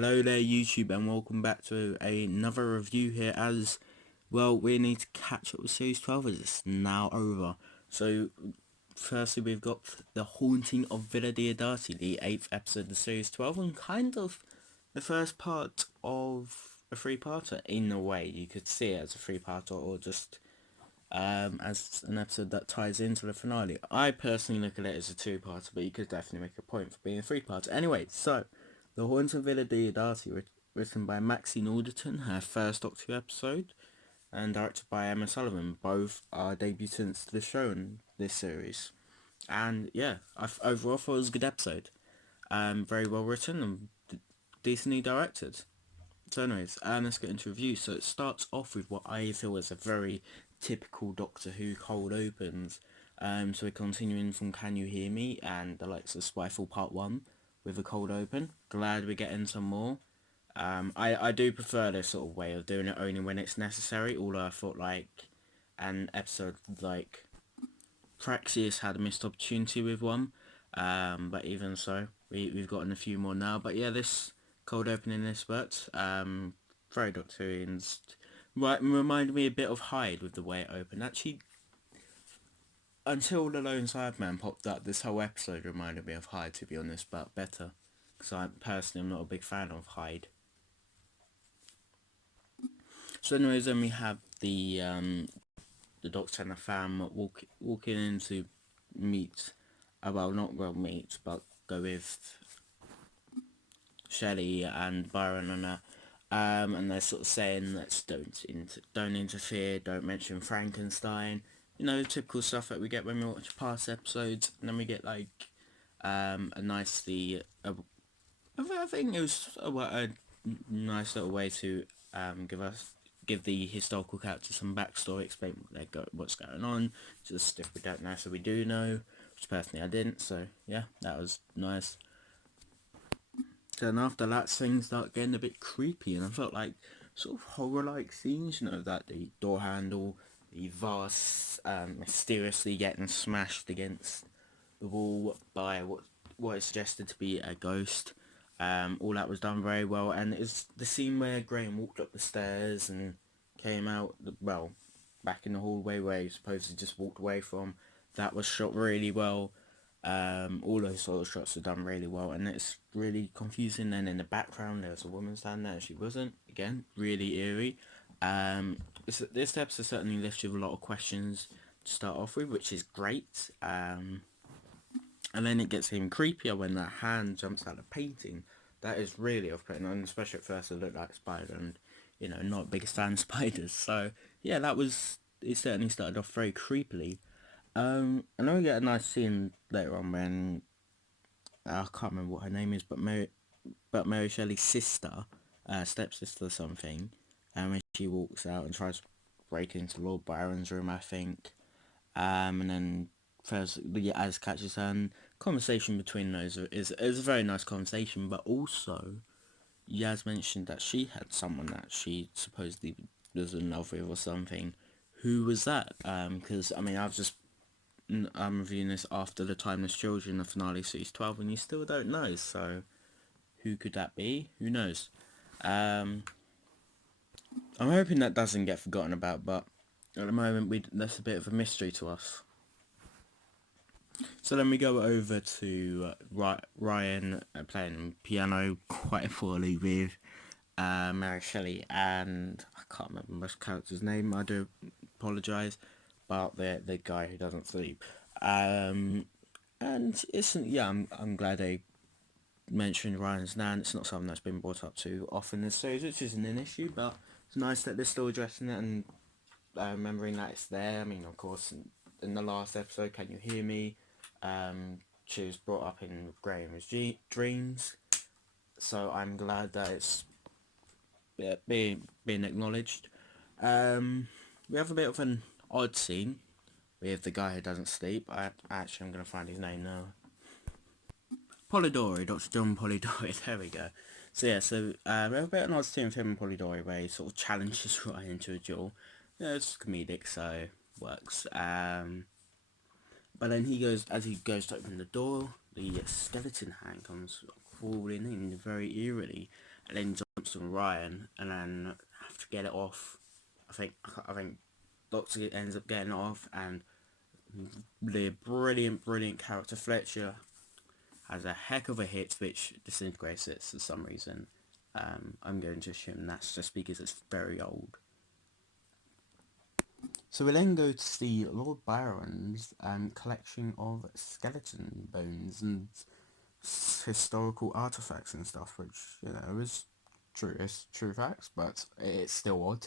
Hello there YouTube, and welcome back to another review here. As well, we need to catch up with series 12 as it's now over. So firstly, we've got The Haunting of Villa Diodati, the 8th episode of series 12, and kind of the first part of a three-parter. In a way, you could see it as a three-parter or just as an episode that ties into the finale. I personally look at it as a two-parter, but you could definitely make a point for being a three-parter. Anyway, so The Haunting of Villa Diodati, written by Maxine Alderton, her first Doctor Who episode, and directed by Emma Sullivan. Both are debutants to the show in this series. And yeah, overall thought it was a good episode. Very well written and decently directed. So anyways, let's get into review. So it starts off with what I feel is a very typical Doctor Who cold opens. So we're continuing from Can You Hear Me and the likes of Spyfall Part 1 with a cold open. Glad we're getting some more. I do prefer this sort of way of doing it only when it's necessary, although I thought like an episode like Praxeus had a missed opportunity with one. But even so, we've gotten a few more now. But yeah, this cold opening this worked. Very Doctor Who, and right, reminded me a bit of Hyde with the way it opened. Actually, until the Lone Cyberman popped up, this whole episode reminded me of Hyde, to be honest, but better. Because I personally am not a big fan of Hyde. So anyways, then we have the Doctor and the fam walking in to meet, well, not well meet, but go with Shelley and Byron and that. And they're sort of saying, let's don't interfere, don't mention Frankenstein, you know, typical stuff that we get when we watch past episodes. And then we get like a nicely, I think it was a nice little way to give the historical characters some backstory, explain what's going on, just if we don't know, so we do know, which personally I didn't, so yeah, that was nice. Then after that, things start getting a bit creepy, and I felt like sort of horror-like scenes, you know, that the door handle, the vase mysteriously getting smashed against the wall by what is suggested to be a ghost. All that was done very well, and it's the scene where Graham walked up the stairs and came out, well, back in the hallway where he supposedly just walked away from. That was shot really well. All those sort of shots are done really well, and it's really confusing. And in the background there's a woman standing there and she wasn't. Again, really eerie. This episode certainly left you with a lot of questions to start off with, which is great. And then it gets even creepier when that hand jumps out of painting. That is really off-putting, and especially at first it looked like a spider, and you know, not biggest fan of spiders. So yeah, it certainly started off very creepily. And then we get a nice scene later on when I can't remember what her name is, but Mary Shelley's sister, stepsister or something, and when she walks out and tries to break into Lord Byron's room, I think, and then first the As catches her, and conversation between those is a very nice conversation, but also Yaz mentioned that she had someone that she supposedly was in love with or something. Who was that? Because I mean, I'm reviewing this after the Timeless Children of finale series 12, and you still don't know. So who could that be? Who knows? I'm hoping that doesn't get forgotten about, but at the moment that's a bit of a mystery to us. So then we go over to Ryan playing piano quite poorly with Mary Shelley, and I can't remember most character's name, I do apologise, but the guy who doesn't sleep. And yeah, I'm glad they mentioned Ryan's nan. It's not something that's been brought up too often in the series, which isn't an issue, but it's nice that they're still addressing it and remembering that it's there. I mean, of course, in the last episode, Can You Hear Me? She was brought up in Graham's dreams, so I'm glad that it's being acknowledged. We have a bit of an odd scene with the guy who doesn't sleep. I'm going to find his name now. Polidori, Dr. John Polidori, there we go. So yeah, we have a bit of an odd scene with him and Polidori where he sort of challenges Ryan into a duel. Yeah, it's comedic, so works. But then as he goes to open the door, the skeleton hand comes crawling in very eerily, and then jumps on Ryan, and then have to get it off. I think Doctor ends up getting it off, and the brilliant character Fletcher has a heck of a hit which disintegrates it for some reason. I'm going to assume that's just because it's very old. So we then go to see Lord Byron's collection of skeleton bones and historical artifacts and stuff, which, you know, is true. It's true facts, but it's still odd.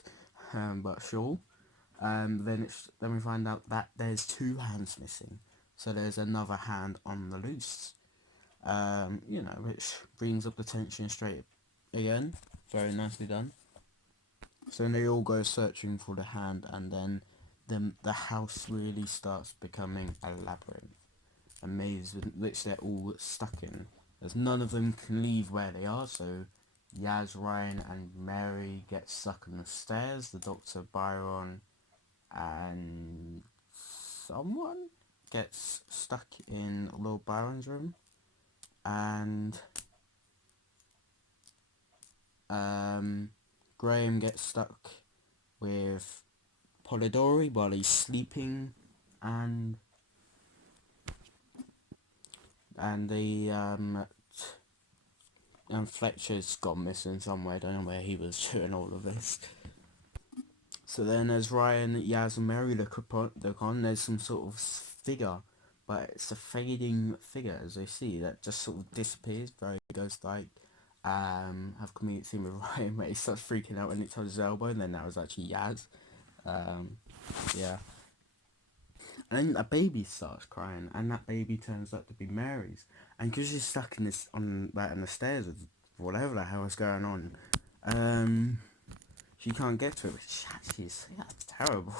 But sure. Then we find out that there's two hands missing, so there's another hand on the loose. You know, which brings up the tension straight again. Very nicely done. So then they all go searching for the hand, and then the house really starts becoming a labyrinth, a maze which they're all stuck in, as none of them can leave where they are. So Yaz, Ryan, and Mary get stuck on the stairs. The Doctor, Byron, and someone gets stuck in Lord Byron's room, and Graham gets stuck with Polidori while he's sleeping, and the and Fletcher's gone missing somewhere. I don't know where he was doing all of this. So then as Ryan, Yaz and Mary look on, there's some sort of figure, but it's a fading figure, as they see, that just sort of disappears, very ghost-like. Have comedic scene with Ryan where he starts freaking out when it touches his elbow, and then that was actually Yaz. Yeah. And then a baby starts crying, and that baby turns out to be Mary's. And because she's stuck in this on the stairs with whatever the hell is going on, she can't get to it. Which actually is, that's terrible.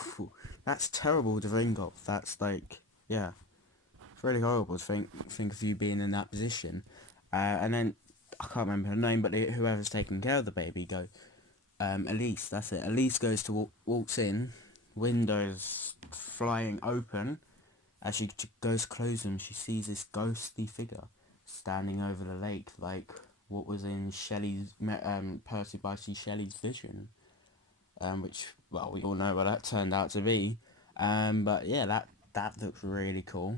That's terrible to think of. That's like, yeah, it's really horrible to think of you being in that position. And then I can't remember her name, but whoever's taking care of the baby Elise. That's it. Elise goes to walks in, windows flying open. As she goes to close them, she sees this ghostly figure standing over the lake, like what was in Percy Bysshe Shelley's vision, which, well, we all know what that turned out to be. But yeah, that looks really cool,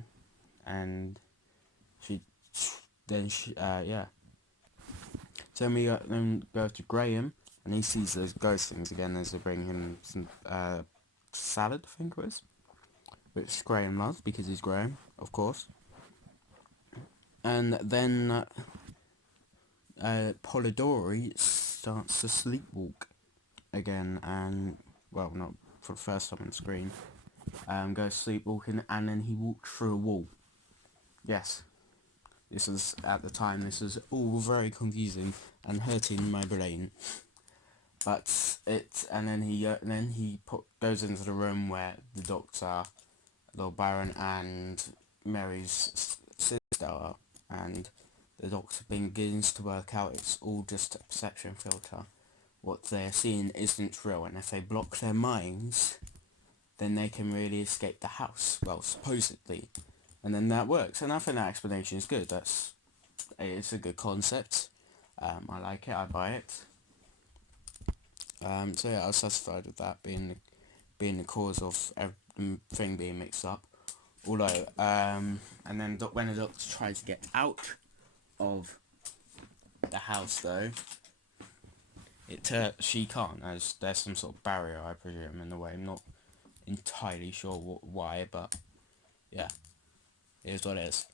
and she yeah. So we then go to Graham, and he sees those ghost things again as they bring him some salad, I think it was, which Graham loves because he's Graham, of course. And then Polidori starts to sleepwalk again, and, well, not for the first time on screen. Goes sleepwalking, and then he walked through a wall. Yes, this was, at the time, this was all very confusing and hurting my brain. But and then he goes into the room where the Doctor, Lord Byron, and Mary's sister are, and the Doctor begins to work out it's all just a perception filter. What they're seeing isn't real, and if they block their minds, then they can really escape the house. Well, supposedly, and then that works. And I think that explanation is good. It's a good concept. I like it. I buy it. So yeah, I was satisfied with that being the cause of everything being mixed up. Although, and then when the Doctor tries to get out of the house, though, she can't, as there's some sort of barrier, I presume, in the way. I'm not entirely sure why, but yeah, it is what it is.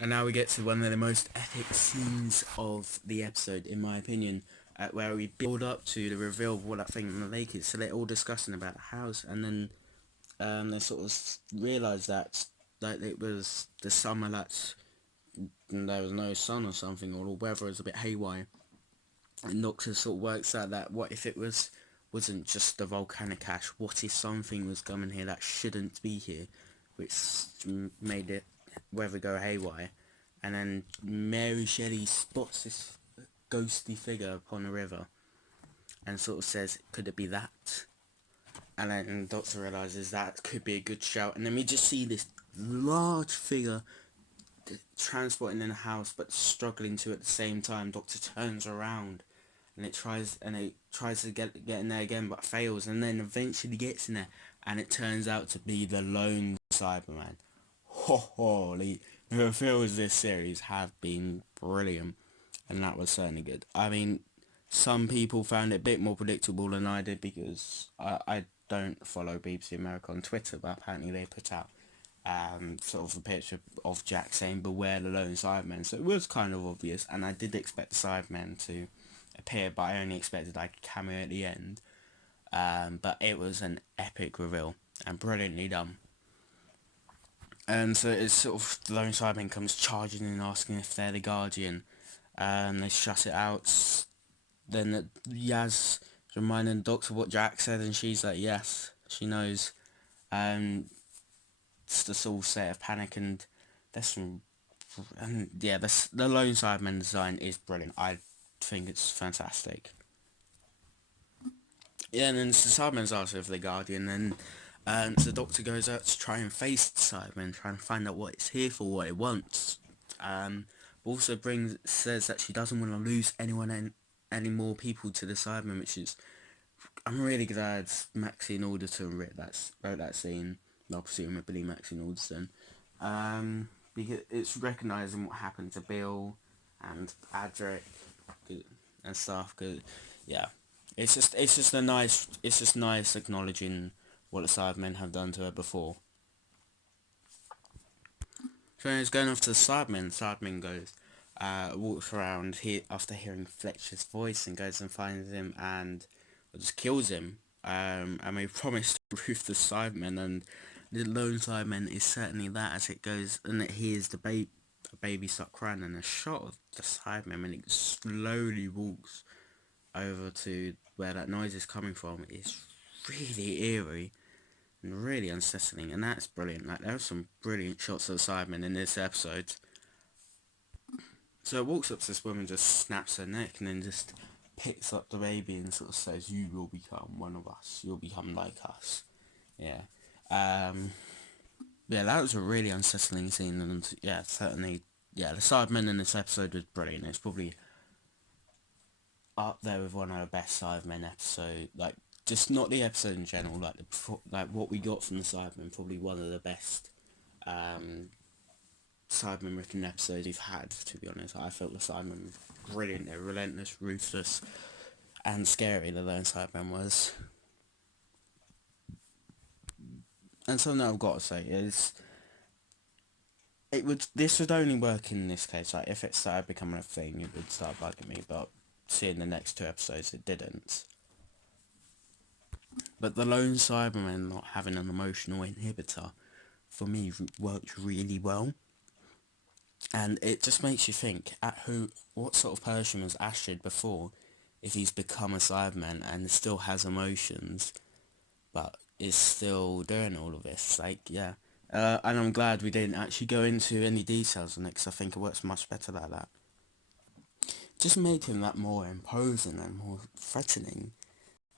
And now we get to one of the most epic scenes of the episode, in my opinion, where we build up to the reveal of what that thing in the lake is. So they're all discussing about the house, and then they sort of realise that it was the summer that there was no sun or something, or the weather was a bit haywire. And Doctor sort of works out that what if it wasn't just a volcanic ash? What if something was coming here that shouldn't be here, which made it weather go haywire? And then Mary Shelley spots this ghostly figure upon the river, and sort of says, "Could it be that?" And then the Doctor realises that could be a good shout, and then we just see this large figure transporting in a house but struggling to at the same time. Doctor turns around and it tries to get in there again but fails, and then eventually gets in there, and it turns out to be the lone Cyberman. Holy, the feels this series have been brilliant, and that was certainly good. I mean, some people found it a bit more predictable than I did, because I don't follow BBC America on Twitter, but apparently they put out sort of a picture of Jack saying beware the lone Cybermen, so it was kind of obvious, and I did expect the Cybermen to appear, but I only expected like a cameo at the end. But it was an epic reveal and brilliantly done. And so it's sort of the lone Cyberman comes charging in asking if they're the Guardian. They shut it out. Then Yaz reminding the Doctor what Jack said, and she's like, yes, she knows. It's this all state of panic, and there's some, and yeah, the lone Cyberman design is brilliant. I think it's fantastic. Yeah, and then the Cyberman's also for the Guardian, and so the Doctor goes out to try and face the Cyberman, trying to find out what it's here for, what it wants. Also says that she doesn't want to lose any more people to the Cyberman, which is, I'm really glad Maxine Alderton wrote that scene. Well, presumably Maxine Alderton, because it's recognising what happened to Bill and Adric and stuff. Cause yeah, it's just nice acknowledging what the Cybermen have done to her before. So when he's going off to the Cyberman goes, walks around after hearing Fletcher's voice, and goes and finds him and just kills him. And we promised to proof the Cyberman, and the lone Cyberman is certainly that, as it goes, and that he is the baby start crying, and a shot of the Cyberman when it slowly walks over to where that noise is coming from is really eerie and really unsettling, and that's brilliant. Like, there are some brilliant shots of the Cyberman in this episode. So it walks up to this woman, just snaps her neck, and then just picks up the baby and sort of says, you will become one of us, you'll become like us. Yeah. Yeah, that was a really unsettling scene, and yeah, certainly, yeah, the Cyberman in this episode was brilliant. It's probably up there with one of the best Cybermen episode, like, just not the episode in general, like like what we got from the Cybermen, probably one of the best Cybermen written episodes we've had, to be honest. I felt the Cybermen was brilliant. They're relentless, ruthless, and scary, the lone Cyberman was. And something that I've got to say is, this would only work in this case, like, if it started becoming a thing, it would start bugging me, but seeing the next two episodes, it didn't. But the lone Cyberman not having an emotional inhibitor, for me, worked really well. And it just makes you think, what sort of person was Astrid before, if he's become a Cyberman and still has emotions, but is still doing all of this. Like, yeah. And I'm glad we didn't actually go into any details on it, because I think it works much better like that. Just made him that more imposing and more threatening,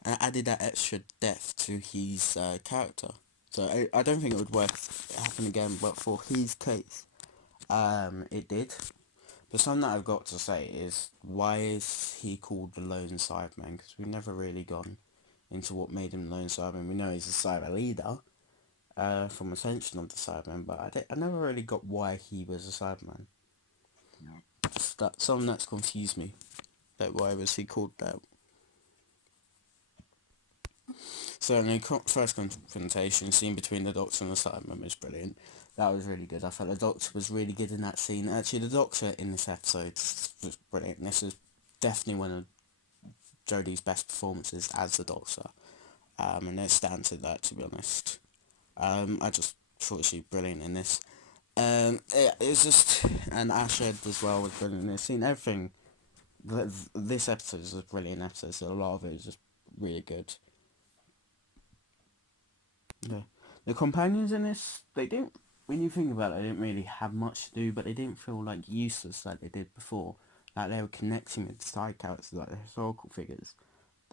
and added that extra depth to his character. So I don't think it would happen again, but for his case, it did. But something that I've got to say is, why is he called the Lone Cyberman? Because we've never really gone into what made him the Lone Cyberman. We know he's a cyber leader from Ascension of the Cyberman, but I never really got why he was a Cyberman. Just something that's confused me. Like, why was he called that? So in the first confrontation scene between the Doctor and the Cyberman was brilliant. That was really good. I felt the Doctor was really good in that scene. Actually, the Doctor in this episode was brilliant. This is definitely one of Jodie's best performances as the Doctor. And it's down to that, to be honest. I just thought she was brilliant in this. It was just, and Ashad as well was brilliant in this scene. Everything, this episode is a brilliant episode, so a lot of it is just really good. Yeah. The companions in this, they didn't, when you think about it, they didn't really have much to do, but they didn't feel like useless like they did before. Like, they were connecting with the side characters, like the historical figures.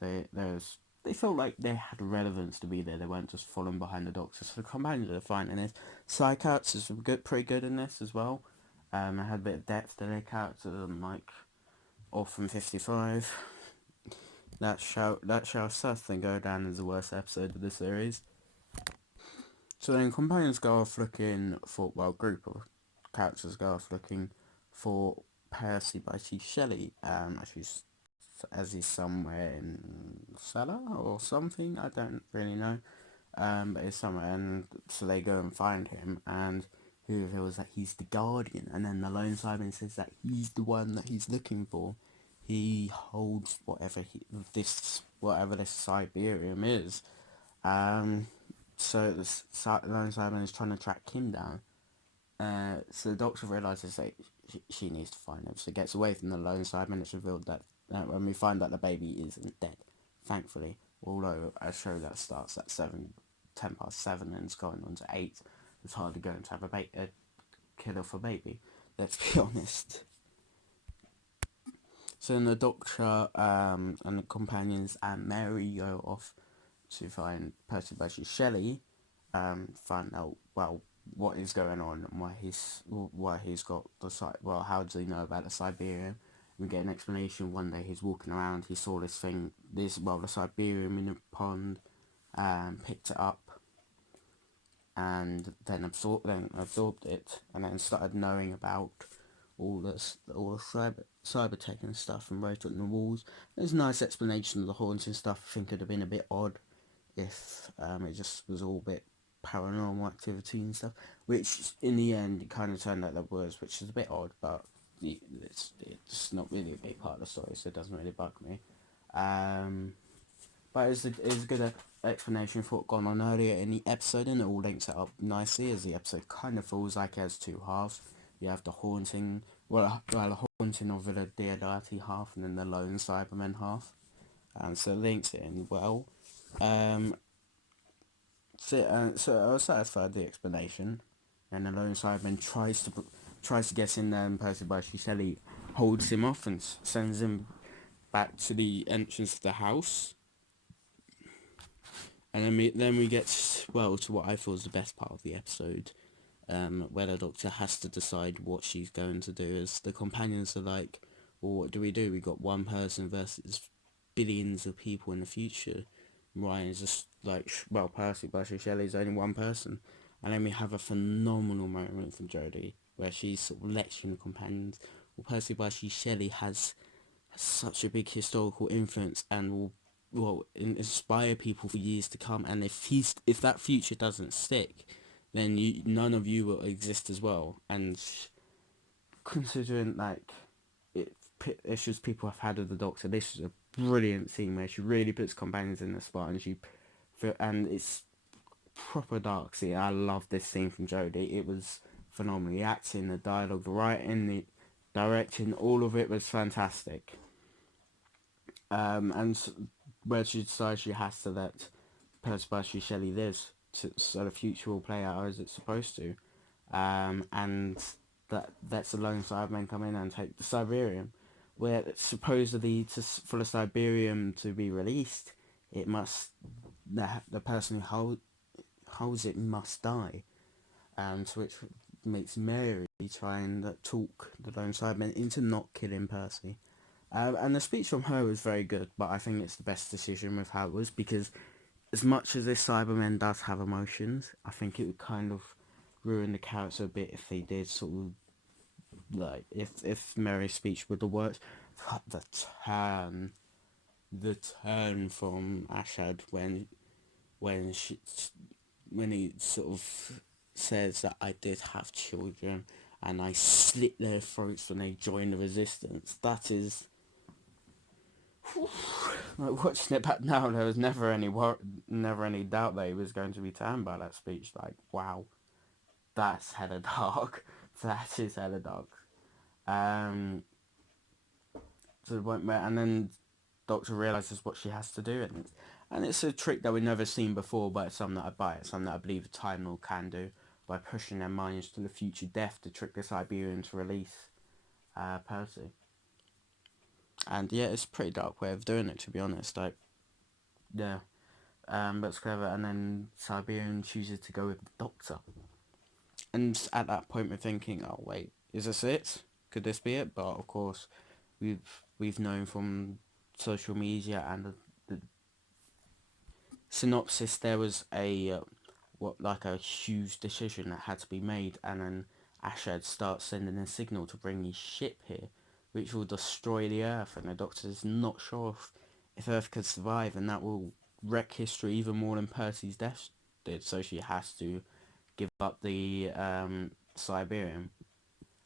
They felt like they had relevance to be there. They weren't just following behind the Doctor. So the companions are fine in this. Side characters were pretty good in this as well. It had a bit of depth to their characters, like Orphan 55. That shall certainly go down as the worst episode of the series. So then companions go off looking for, well, group of characters go off looking for Percy by Shelley, she's as he's somewhere in cellar or something, I don't really know. But it's somewhere, and so they go and find him, and he reveals that he's the guardian, and then the lone Simon says that he's the one that he's looking for. He holds whatever this Siberium is. Um, so lone Simon is trying to track him down. So the doctor realizes that she needs to find him, so gets away from the lone Simon. It's revealed that when we find that the baby isn't dead, thankfully. Although a show that starts at 10 past 7 and it's going on to 8, it's hardly going to have a killer for baby. Let's be honest. So then the doctor and the companions and Mary go off to find Percy Bysshe Shelley, find out, well, what is going on and why he's got the site. Well, how does he know about the Siberium? We get an explanation. One day he's walking around, he saw the Siberium in a pond, picked it up, and then absorbed it, and then started knowing about all the cyber tech and stuff, and wrote it on the walls. There's a nice explanation of the haunting stuff. I think it would have been a bit odd if it just was all a bit paranormal activity and stuff, which in the end it kind of turned out that was, which is a bit odd, but it's not really a big part of the story, so it doesn't really bug me. But it's a good explanation for what gone on earlier in the episode, and it all links it up nicely, as the episode kind of feels like it has two halves. You have the haunting, the haunting of Villa Diodati half, and then the lone Cybermen half, and so it links it in well. So I was satisfied with the explanation, and the lone Cyberman tries to get in there, and Percy Bysshe Shelley holds him off and sends him back to the entrance of the house. And then we get to what I feel is the best part of the episode, where the Doctor has to decide what she's going to do. As the companions are like, well, what do? We got one person versus billions of people in the future. Ryan's just like, well, Percy Bysshe Shelley's only one person. And then we have a phenomenal moment from Jodie, where she's sort of lecturing the companions. Well, Percy Bysshe Shelley has such a big historical influence and will inspire people for years to come. And if that future doesn't stick, then none of you will exist as well. And considering like issues people have had with the Doctor, this is a brilliant scene where she really puts companions in the spot, and it's proper dark scene. I love this scene from Jodie. It was phenomenal. The acting, the dialogue, the writing, the direction, all of it was fantastic. And where she decides she has to let Percy Bysshe Shelley live, so the future will play out as it's supposed to. And that's the lone Cybermen come in and take the Siberium, where supposedly for the Siberium to be released, it must the person who holds it must die, so which makes Mary try and talk the lone Cybermen into not killing Percy. And the speech from her was very good, but I think it's the best decision with how it was, because as much as this Cyberman does have emotions, I think it would kind of ruin the character a bit if they did sort of, like, if Mary's speech with the words, the turn, the turn from Ashad when she when he sort of says that I did have children and I slit their throats when they joined the resistance. That is, like, watching it back now, there was never any doubt that he was going to be turned by that speech. Like, wow, that's hella dark. That is hella dark. To the point where, and then Doctor realizes what she has to do, and it's a trick that we've never seen before, but it's something that I buy. It's something that I believe a Time Lord can do by pushing their minds to the future death to trick the Siberian to release Percy. And yeah, it's a pretty dark way of doing it, to be honest. Like, yeah. But it's clever, and then Siberian chooses to go with the Doctor. And at that point we're thinking, oh wait, is this it? Could this be it? But of course, we've known from social media and the synopsis there was a like a huge decision that had to be made, and then Ashad starts sending a signal to bring his ship here, which will destroy the Earth, and the Doctor is not sure if Earth could survive, and that will wreck history even more than Percy's death did. So she has to give up the Siberian,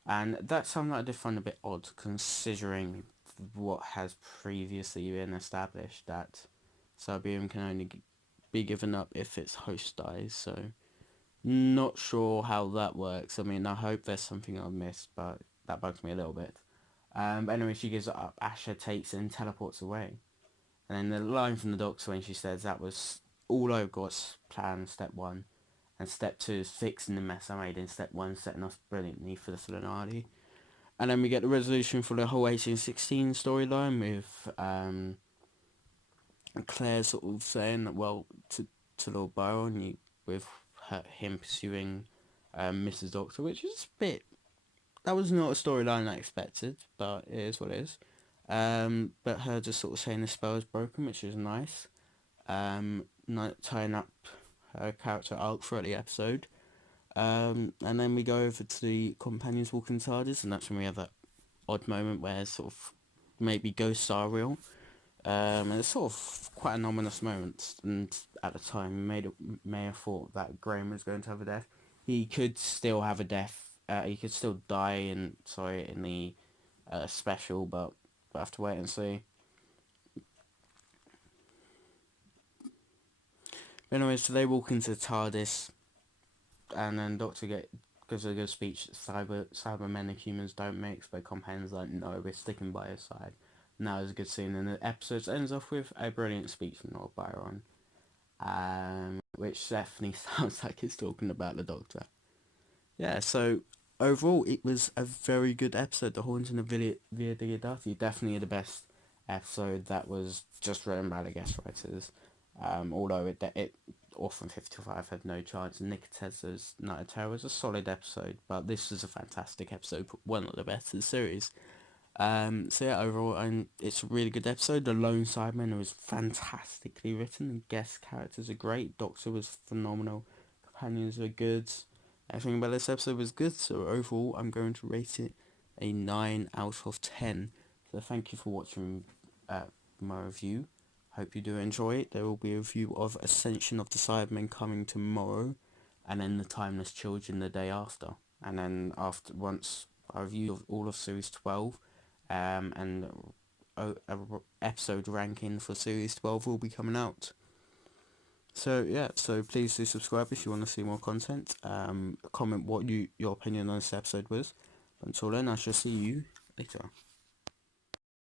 and that's something that I did find a bit odd, considering what has previously been established, that Siberian can only be given up if its host dies. So not sure how that works. I mean, I hope there's something I missed, but that bugs me a little bit. But anyway, she gives it up. Asher takes it and teleports away. And then the line from the Doctor when she says that was all I've got's plan, step one. And step two is fixing the mess I made in step one, setting us brilliantly for the finale. And then we get the resolution for the whole 1816 storyline with Claire sort of saying that, well, to Lord Byron, with him pursuing Mrs. Doctor, which is a bit... That was not a storyline I expected, but it is what it is. But her just sort of saying the spell is broken, which is nice. Not tying up her character arc throughout the episode. And then we go over to the companions walking TARDIS, and that's when we have that odd moment where sort of maybe ghosts are real. And it's sort of quite an ominous moment, and at the time may have thought that Graham was going to have a death. He could still have a death. He could still die in the special, but we'll have to wait and see. But anyway, so they walk into the TARDIS, and then Doctor gives a good speech. Cybermen and humans don't mix, but companions like, no, we're sticking by his side. And that was a good scene, and the episode ends off with a brilliant speech from Lord Byron, which definitely sounds like it's talking about the Doctor. Yeah, so overall it was a very good episode. The Haunting of Villa Diodati, definitely the best episode that was just written by the guest writers. Although it Orphan 55 had no chance, and Nick Tesla's Night of Terror was a solid episode, but this was a fantastic episode, one of the best in the series. So yeah, overall, it's a really good episode. The Lone Sidemen was fantastically written. The guest characters are great. Doctor was phenomenal. Companions were good. Everything about this episode was good. So overall, I'm going to rate it a 9 out of 10. So thank you for watching my review. Hope you do enjoy it. There will be a review of Ascension of the Cybermen coming tomorrow, and then The Timeless Children the day after. And then once I review all of Series 12, and a episode ranking for Series 12 will be coming out. So yeah, so please do subscribe if you want to see more content. Comment what your opinion on this episode was. Until then, I shall see you later.